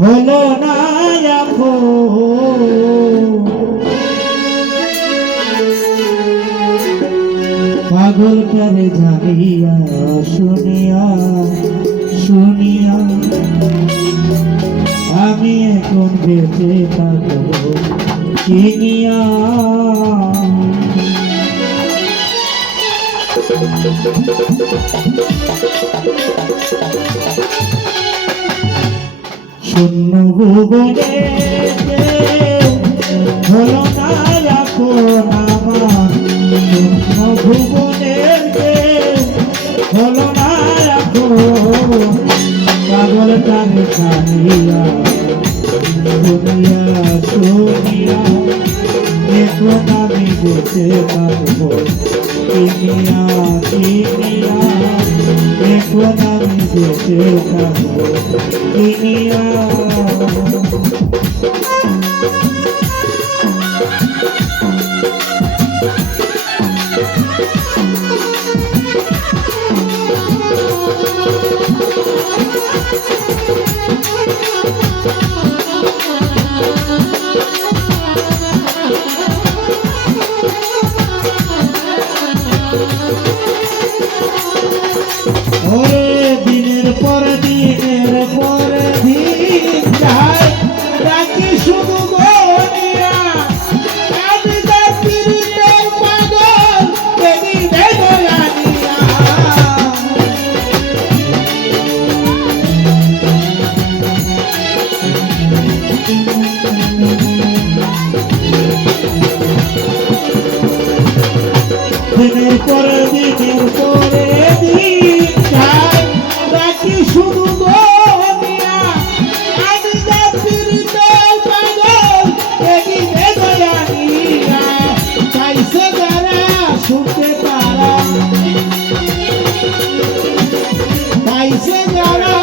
হলো না পাগল করে জানিয়া শুনিয়া শুনিয়া আমি এখন বেঁচে থাকব চিনিয়া শূন্য ভুবনে হলো না এখন আমার শূন্য ভুবনে হলো না এখন পাগল কানে কানিয়া শুনিয়া শুনিয়া এখন আমি বেঁচে থাকবো চিনিয়া চিনিয়া এখন আমি বেঁচে থাকবো চিনিয়া দিনের পর দিন যায় রাখি শুধু গনিয়া আমি জাতির পাগল দেবী দেবয়ানিয়া দিনের পরে দিন যায় রাখি শুধু গনিয়া আমি জাতির পাগল দেবী দেবয়ানিয়া পাইছে যারা শুনতে তারা পাইছে যারা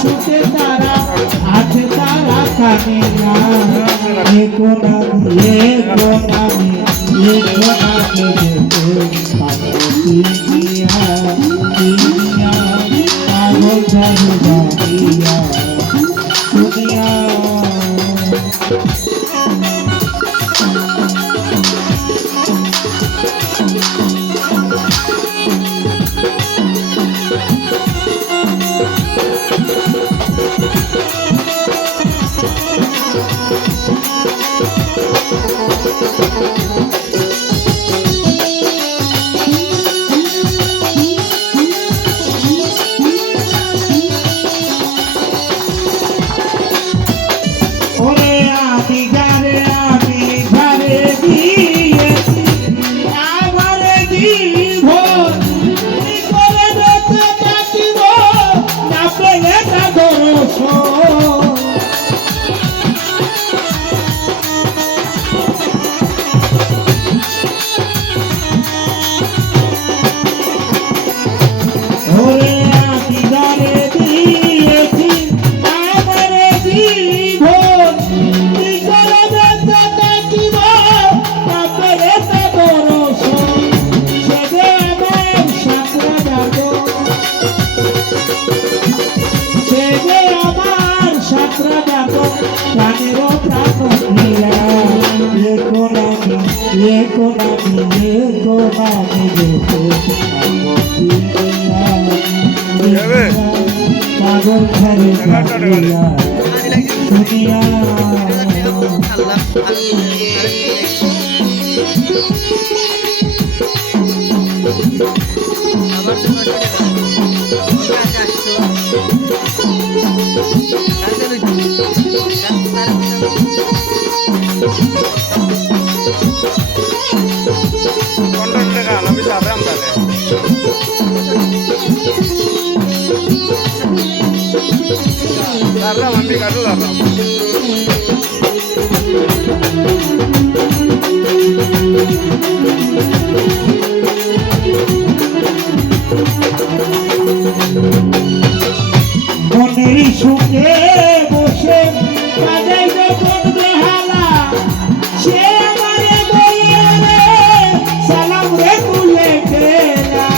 শুনতে তারা আছে তারা কানে না এখন আমি পাগল ঘরে শুনিয়া মনের সুখে বসে বাজাই যখন বেহালা সে আমারে বলে রে সালাম রে তুলে গেলা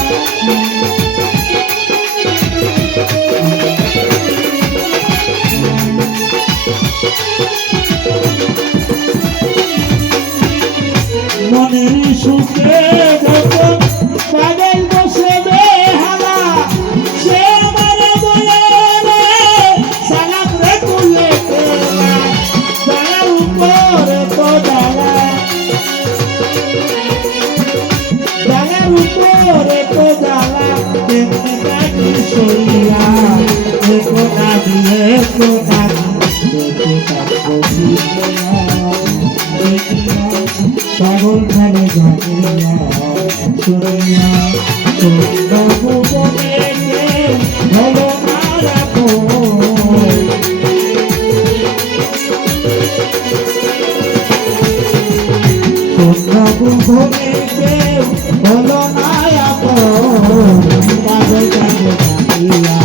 বন্ধুরে কেউ হলো না আপন পাগল কাঁদে কাঁদিয়া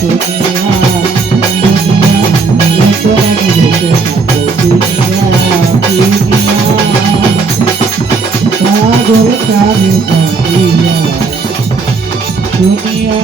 দুনিয়া দুনিয়া এত আমি দেখে থাকো দুনিয়া দুনিয়া পাগল কাঁদে কাঁদিয়া দুনিয়া